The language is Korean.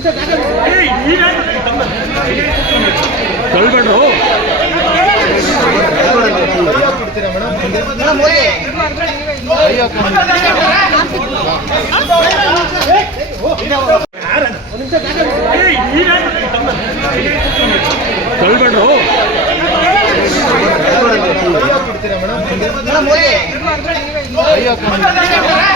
ಬೆಳ್ಬೇಡ್ರು ಕಳ್ಬೇಡ್ರು ಅಯ್ಯೋ